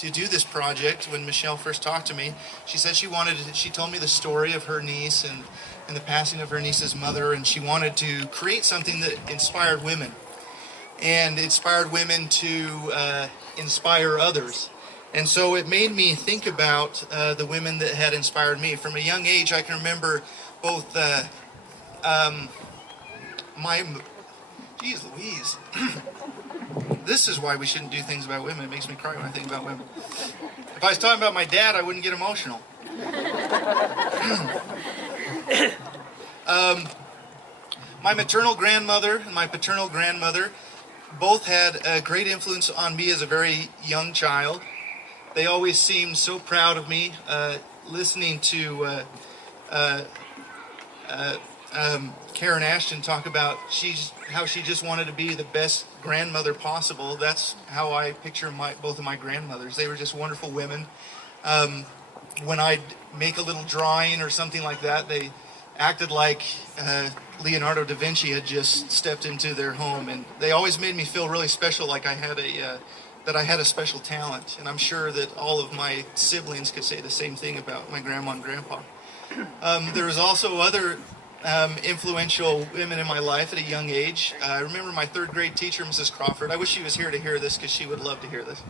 to do this project. When Michelle first talked to me, she said she told me the story of her niece and the passing of her niece's mother, and she wanted to create something that inspired women and inspired women to inspire others. And so it made me think about the women that had inspired me. From a young age, I can remember both my... Geez Louise. This is why we shouldn't do things about women. It makes me cry when I think about women. If I was talking about my dad, I wouldn't get emotional. My maternal grandmother and my paternal grandmother both had a great influence on me as a very young child. They always seemed so proud of me, listening to Karen Ashton talk about how she just wanted to be the best grandmother possible. That's how I picture both of my grandmothers. They were just wonderful women. When I'd make a little drawing or something like that, they acted like Leonardo da Vinci had just stepped into their home, and they always made me feel really special, like I had a special talent. And I'm sure that all of my siblings could say the same thing about my grandma and grandpa. There was also other influential women in my life at a young age. I remember my third grade teacher, Mrs. Crawford. I wish she was here to hear this, because she would love to hear this.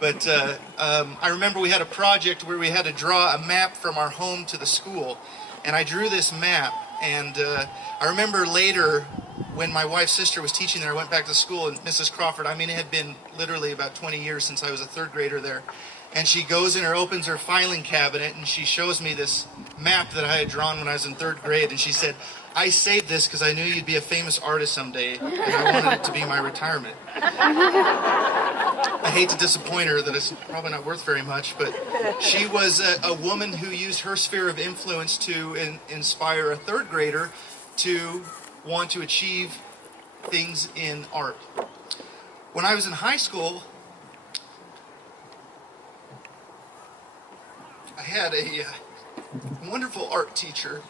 But I remember we had a project where we had to draw a map from our home to the school. And I drew this map. And I remember later, when my wife's sister was teaching there, I went back to school, and Mrs. Crawford, it had been literally about 20 years since I was a third grader there. And she goes in opens her filing cabinet, and she shows me this map that I had drawn when I was in third grade. And she said, "I saved this because I knew you'd be a famous artist someday, and I wanted it to be my retirement." I hate to disappoint her that it's probably not worth very much, but she was a woman who used her sphere of influence to inspire a third grader to want to achieve things in art. When I was in high school, I had a wonderful art teacher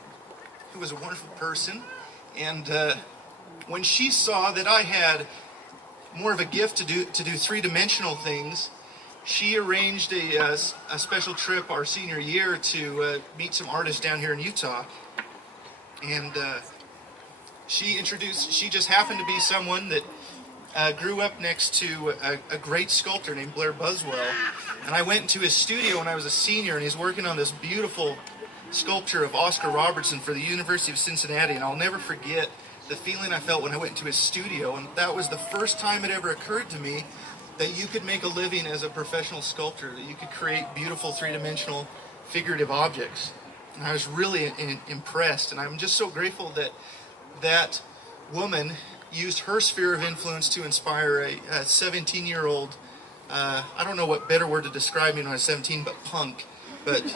who was a wonderful person, and when she saw that I had more of a gift to do three-dimensional things, she arranged a special trip our senior year to meet some artists down here in Utah. And she just happened to be someone that grew up next to a great sculptor named Blair Buswell. And I went into his studio when I was a senior, and he's working on this beautiful sculpture of Oscar Robertson for the University of Cincinnati. And I'll never forget the feeling I felt when I went into his studio. And that was the first time it ever occurred to me that you could make a living as a professional sculptor, that you could create beautiful three-dimensional figurative objects. And I was really impressed, and I'm just so grateful that that woman used her sphere of influence to inspire a 17-year-old, I don't know what better word to describe me when I was 17, but punk, but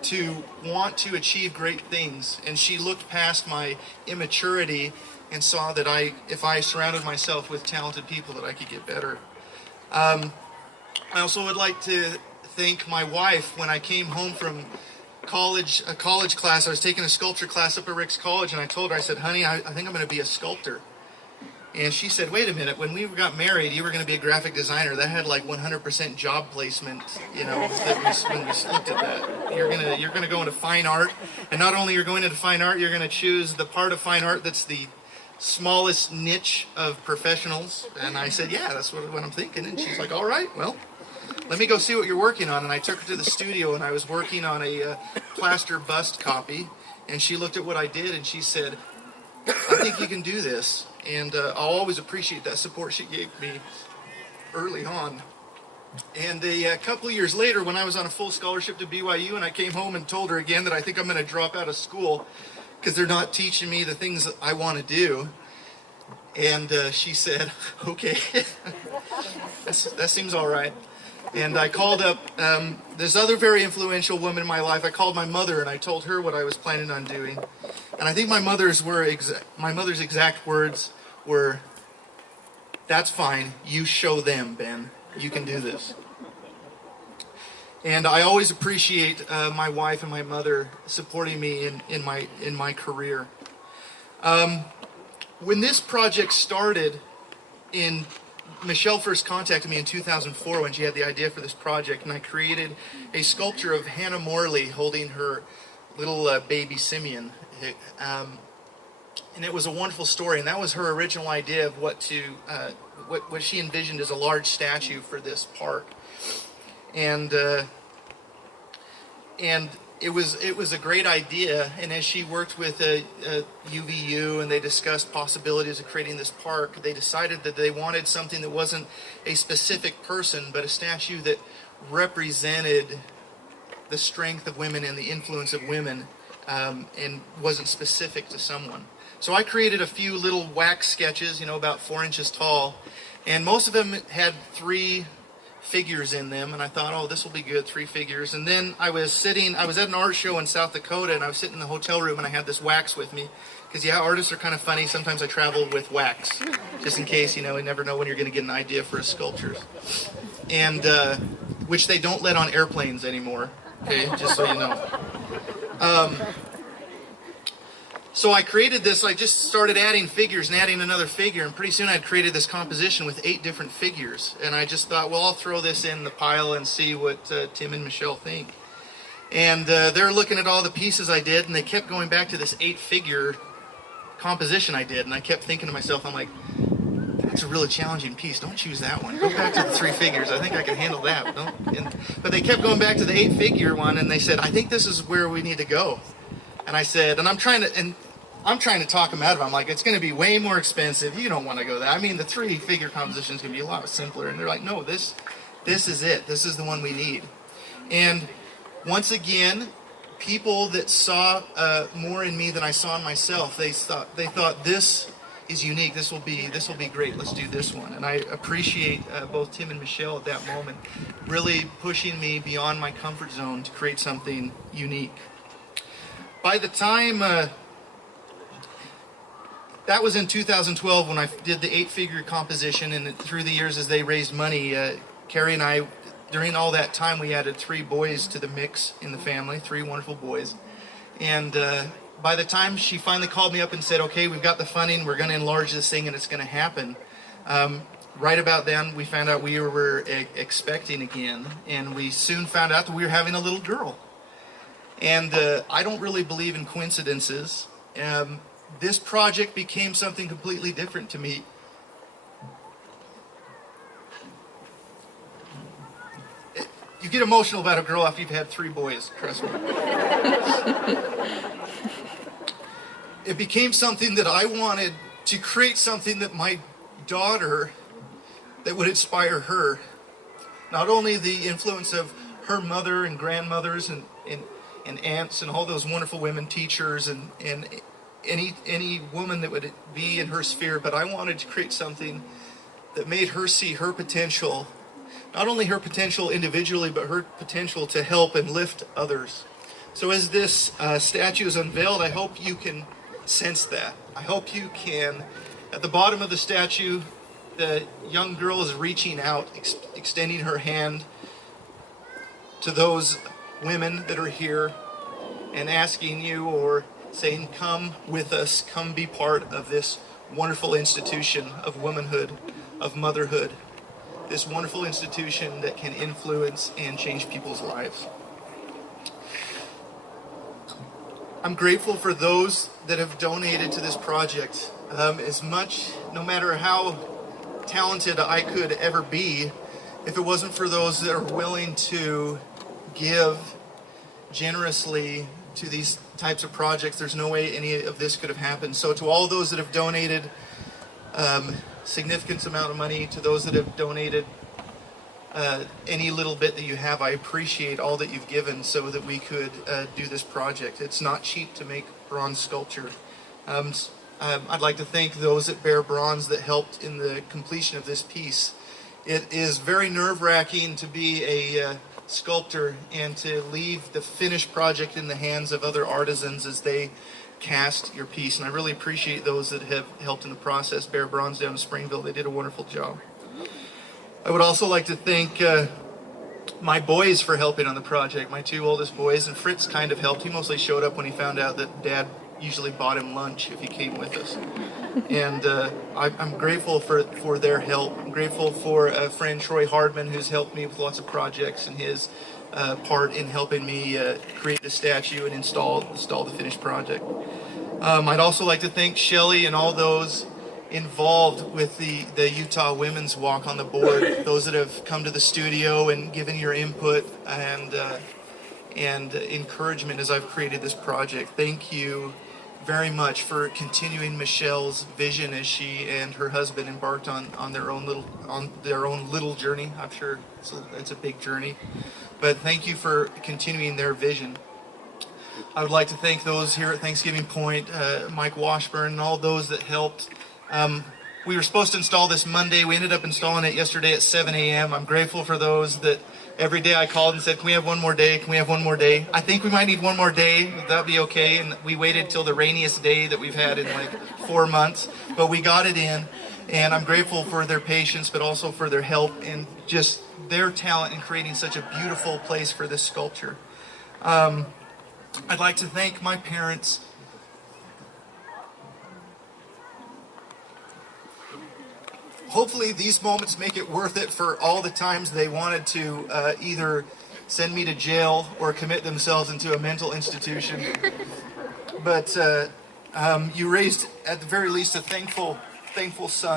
to want to achieve great things. And she looked past my immaturity and saw that if I surrounded myself with talented people, that I could get better. I also would like to thank my wife. When I came home from a college class, I was taking a sculpture class up at Rick's College, and I told her, I said, "Honey, I think I'm going to be a sculptor." And she said, "Wait a minute, when we got married, you were going to be a graphic designer. That had like 100% job placement, when we looked at that. You're going to go into fine art, and not only you're going into fine art, you're going to choose the part of fine art that's the smallest niche of professionals." And I said, "Yeah, that's what I'm thinking." And she's like, "All right, well, let me go see what you're working on." And I took her to the studio, and I was working on a plaster bust copy. And she looked at what I did, and she said, "I think you can do this." And I'll always appreciate that support she gave me early on. And a couple of years later, when I was on a full scholarship to BYU, and I came home and told her again that I think I'm going to drop out of school because they're not teaching me the things that I want to do. And she said, "Okay, that seems all right." And I called up this other very influential woman in my life. I called my mother, and I told her what I was planning on doing. And I think my mother's exact words were, "That's fine. You show them, Ben. You can do this." And I always appreciate my wife and my mother supporting me in my career. When this project started in Michelle first contacted me in 2004 when she had the idea for this project, and I created a sculpture of Hannah Morley holding her little baby Simeon. And it was a wonderful story, and that was her original idea of what she envisioned as a large statue for this park. And it was a great idea, and as she worked with UVU and they discussed possibilities of creating this park, they decided that they wanted something that wasn't a specific person, but a statue that represented the strength of women and the influence of women, and wasn't specific to someone. So I created a few little wax sketches, about 4 inches tall, and most of them had 3 figures in them, and I thought, oh, this will be good, 3 figures. And then I was at an art show in South Dakota, and I was sitting in the hotel room, and I had this wax with me, because artists are kind of funny. Sometimes I travel with wax, just in case, you never know when you're going to get an idea for a sculpture, and which they don't let on airplanes anymore, okay, just so you know. So I created this, I just started adding figures and adding another figure, and pretty soon I'd created this composition with 8 different figures. And I just thought, well, I'll throw this in the pile and see what Tim and Michelle think. And they're looking at all the pieces I did, and they kept going back to this 8-figure composition I did. And I kept thinking to myself, I'm like, that's a really challenging piece. Don't choose that one. Go back to the 3 figures. I think I can handle that. But they kept going back to the 8-figure one, and they said, I think this is where we need to go. And I said, and I'm trying to talk them out of it. I'm like, it's going to be way more expensive. You don't want to go there. I mean, the 3-figure composition is going to be a lot simpler. And they're like, no, this is it. This is the one we need. And once again, people that saw more in me than I saw in myself, they thought this is unique. This will be great. Let's do this one. And I appreciate both Tim and Michelle at that moment really pushing me beyond my comfort zone to create something unique. By the time that was in 2012 when I did the 8-figure composition, and through the years as they raised money, Carrie and I, during all that time, we added 3 boys to the mix in the family, 3 wonderful boys. And by the time she finally called me up and said, okay, we've got the funding, we're going to enlarge this thing and it's going to happen, right about then we found out we were expecting again, and we soon found out that we were having a little girl. And I don't really believe in coincidences. This project became something completely different to me. You get emotional about a girl after you've had 3 boys, trust me. It became something that I wanted to create something that my daughter, that would inspire her. Not only the influence of her mother and grandmothers and aunts and all those wonderful women, teachers, and any woman that would be in her sphere, but I wanted to create something that made her see her potential, not only her potential individually, but her potential to help and lift others. So as this statue is unveiled, I hope you can sense that. I hope you can, at the bottom of the statue, the young girl is reaching out, extending her hand to those women that are here and asking you, or saying, come with us, come be part of this wonderful institution of womanhood, of motherhood, this wonderful institution that can influence and change people's lives. I'm grateful for those that have donated to this project. No matter how talented I could ever be, if it wasn't for those that are willing to give generously to these types of projects, there's no way any of this could have happened. So to all those that have donated significant amount of money, to those that have donated any little bit that you have, I appreciate all that you've given so that we could do this project. It's not cheap to make bronze sculpture. I'd like to thank those at Bear Bronze that helped in the completion of this piece. It is very nerve-wracking to be a sculptor and to leave the finished project in the hands of other artisans as they cast your piece. And I really appreciate those that have helped in the process. Bear Bronze down in Springville, they did a wonderful job. I would also like to thank my boys for helping on the project, my 2 oldest boys, and Fritz kind of helped. He mostly showed up when he found out that Dad usually bought him lunch if he came with us. And I'm grateful for their help. I'm grateful for a friend, Troy Hardman, who's helped me with lots of projects, and his part in helping me create the statue and install the finished project. I'd also like to thank Shelley and all those involved with the Utah Women's Walk on the board, those that have come to the studio and given your input and encouragement as I've created this project. Thank you very much for continuing Michelle's vision as she and her husband embarked on their own little journey. I'm sure it's a big journey, but thank you for continuing their vision. I would like to thank those here at Thanksgiving Point, Mike Washburn, and all those that helped. We were supposed to install this Monday. We ended up installing it yesterday at 7 a.m. I'm grateful for those that every day I called and said, can we have one more day? Can we have one more day? I think we might need one more day. That'll be okay. And we waited till the rainiest day that we've had in like 4 months, but we got it in. And I'm grateful for their patience, but also for their help and just their talent in creating such a beautiful place for this sculpture. I'd like to thank my parents. Hopefully these moments make it worth it for all the times they wanted to either send me to jail or commit themselves into a mental institution. But you raised, at the very least, a thankful son.